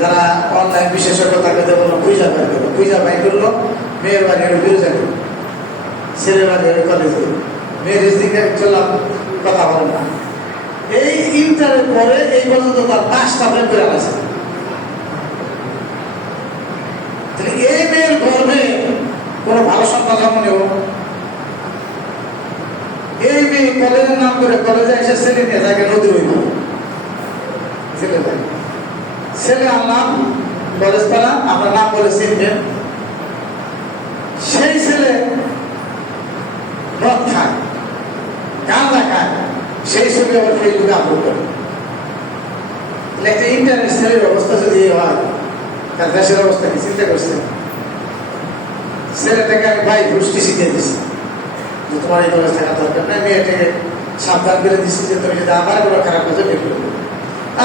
যারা অনলাইন বিশেষজ্ঞ তাকে যেমন পূজা বাই করলো মেয়ের বাড়ি বিরোধী ছেলের বাড়ি কলেজে মেয়ের দিকে চললাম কথা বলেন না। এই ইন্টারের পরে এই পর্যন্ত তার 5টা প্রেম করে আছে। এই মেয়ের গর্ভে কোনো ভালো সন্তান জন্ম নেব, এই মেয়ে কলেজের নাম করে কলেজে এসে ছেলে নিয়ে তাকে নদী হইব, ছেলে আনলাম কলেজ পাড়া, আমরা নাম বলে চিনবেন। সেই ছেলে মদ খায়, গাঁজা খায়, সেই ছবি আবার ফেসবুকে আপলোড করে। একটা ইন্টারনেট ছেলের অবস্থা যদি হয়, তার দেশের অবস্থা কি চিন্তা করছে? ছেলেটাকে আমি ভাই ঘুষটি শিখিয়ে দিচ্ছি যে তোমার এই কলেজ থাকা দরকার নাই, মেয়েটাকে সাবধান করে দিচ্ছি যে তুমি যদি আবার কোনো খারাপ কাজে দেখে দেবো।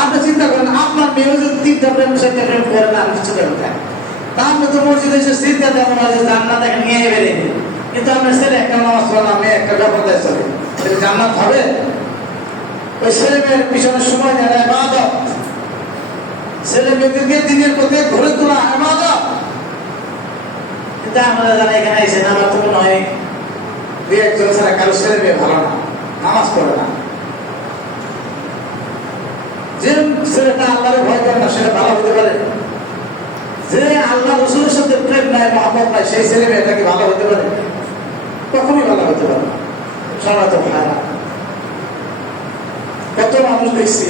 আপনি চিন্তা করেন, আপনার মেয়েও যদি 3টা প্রেম 4টা প্রেম করে না, আমি কিছু প্রেম খাই, তাহলে তো মসজিদে এসে চিন্তা তেমন হয় যে জান্নাত দেখে নিয়ে বেরিয়ে। কিন্তু আপনার ছেলে একটা নামাজ পড়ে না, মেয়ে একটা ব্যাপার চলে, সেটা জান্নাত হবে? ওই ছেলে মেয়ের পিছনে সময় দেয় ইবাদত, ছেলে মেয়েদেরকে দিনের পথে ঘুরে তোলা ইবাদত। কিন্তু আমরা যারা এখানে এসে নামাজ তো নয়, 2-1 জন ছাড়া কারো ছেলে মেয়ে ভালো না, নামাজ পড়ে না। যে ছেলেটা আল্লাহর ভয় করে না সেটা ভালো হতে পারে? যে আল্লাহ রসুলের সাথে প্রেম নাই, মহব্বত নাই, সেই ছেলে মেয়েটা কি ভালো হতে পারে? কখনই ভালো হতে পারে না। সনাত ভাইরা, কত মানুষ দেখছি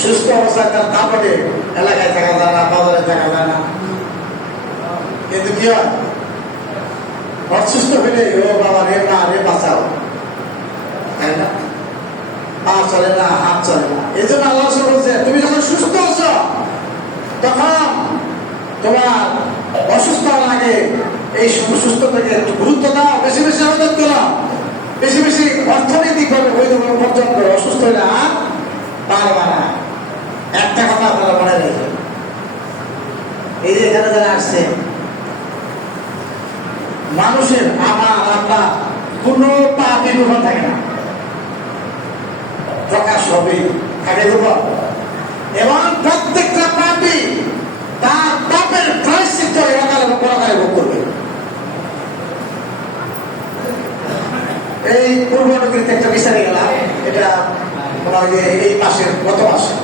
সুস্থ অবস্থায় তার দাপটে এলাকায় থাকা যায় না, বাজারে থাকা যায় না, কিন্তু কি হয় অসুস্থ হলে ও বাবা রে মা রে বাঁচাও, তাই না? পা চলে না, হাত চলে না। এই জন্য আল্লাহ বলছে তুমি যখন সুস্থ আছো তখন তোমার অসুস্থ লাগে, এই সুস্থতাকে একটু গুরুত্ব দাও, বেশি বেশি আবেদন করো, বেশি বেশি অর্থনৈতিক ভাবে বৈধ উপার্জন করো। অসুস্থ হলে আর পারবা না। একটা কথা আপনারা মনে রাখবেন, এই যে এখানে যারা আসছে, মানুষের আমার আপনার কোনো পাপের উপর থাকে না, প্রকাশ হবে থাকে উপর, এবং প্রত্যেকটা পাপী তার পাপের প্রায়শ্চিত্ত এলাকার পরকালে ভোগ করবে। এই পূর্বনগরীতে একটা বিচারে গেলাম, এটা এই মাসের গত মাসে,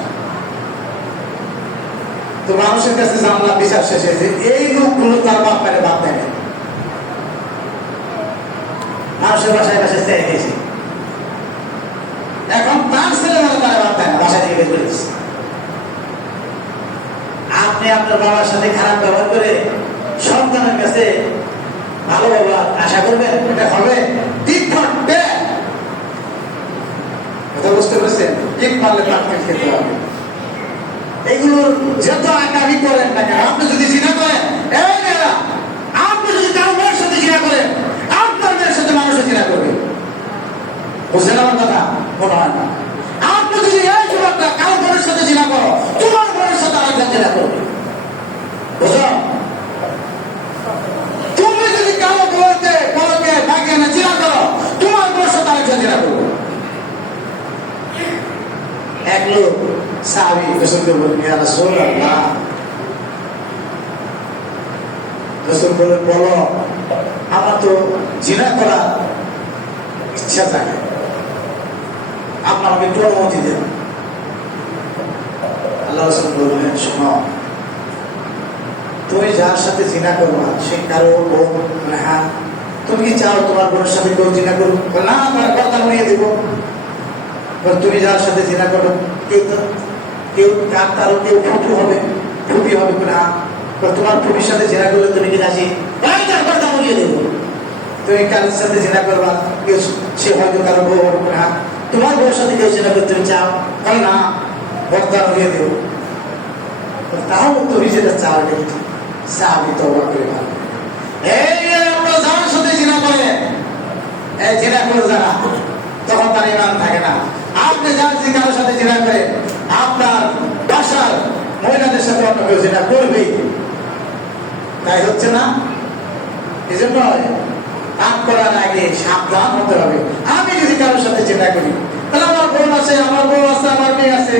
তো মানুষের কাছে জানলাম বিচার শেষে যে এই লোকগুলো তার বাপ পারে বাপ দেয় না, মানুষের বাসায় বাসায় চেয়ে গেছে, এখন তার ছেলেমেয়েরা তারা বাপ দেয় না, বাসা থেকে বের করে দিচ্ছে। আপনি আপনার বাবার সাথে খারাপ ব্যবহার করে সন্তানের কাছে ভালো ব্যবহার আশা করবেন? এটা হবে কথা বুঝতে পেরেছেন? ঠিক পারলে তাকে খেতে হবে। এগুলোর যত আকামি করেন না কেন, আপনি যদি জিনা করেন, এই মেয়েরা আপনি যদি কারো মেয়ের সাথে জিনা করেন, আপনার মেয়ের সাথে মানুষের জিনা করবে। বুঝলেন আমার কথা? মনে হয় না। আপনি যদি এই যুবকটা কারো বোনের সাথে জিনা করো, তোমার বোনের সাথে আরেকজন জিনা করবে। বুঝলো? তুমি যদি কারো বলতে বলকে ভাগে না জিনা করো, তোমার বোনের সাথে আরেকজন জিনা করবে। এক লোক সাহাবী রাসূলকে বললেন, ইয়া রাসূলুল্লাহ, রাসূল বললেন, বলো, আমার তো জিনা করার ইচ্ছা থাকে, আপনার আমাকে একটু অনুমতি দেন। আল্লাহ রাসূল বললেন, শোনো, তুমি যার সাথে জিনা করবা সে কারো বোন? হ্যাঁ। তুমি কি চাও তোমার বোনের সাথে কেউ জিনা করুক? না, তোমার কথা নিয়ে দেব। তুমি যার সাথে জিনা করো, কেউ তারও কেউ ফুপি হবে, না, তোমার ফুপির সাথে জিনা করলে তুমি কি রাজি? কথা বলিয়ে দেবো। তুমি কারোর সাথে জিনা করবা, কেউ সে হয়তো কারো বউ হবে না, তোমার বউর সাথে কেউ জিনা করতে তুমি চাও? না, বর্তা বলিয়ে দেবো। তাহলে তুমি যেটা চাও এটা কি? সাহাবী তওবা করে ভালো। এই আমরা যার সাথে জিনা করে, এই জিনা করে যারা, তখন তার ঈমান থাকে না। আপনি যার কারোর সাথে জিনা করে, আপনার বাসার মহিলাদের সাথে অন্য কেউ জিনা করবেই, তাই হচ্ছে না? এই জন্য পাপ করার আগে সাবধান হতে হবে। আমি যদি কারোর সাথে জিনা করি, তাহলে আমার বোন আছে, আমার বউ আছে, আমার মেয়ে আছে,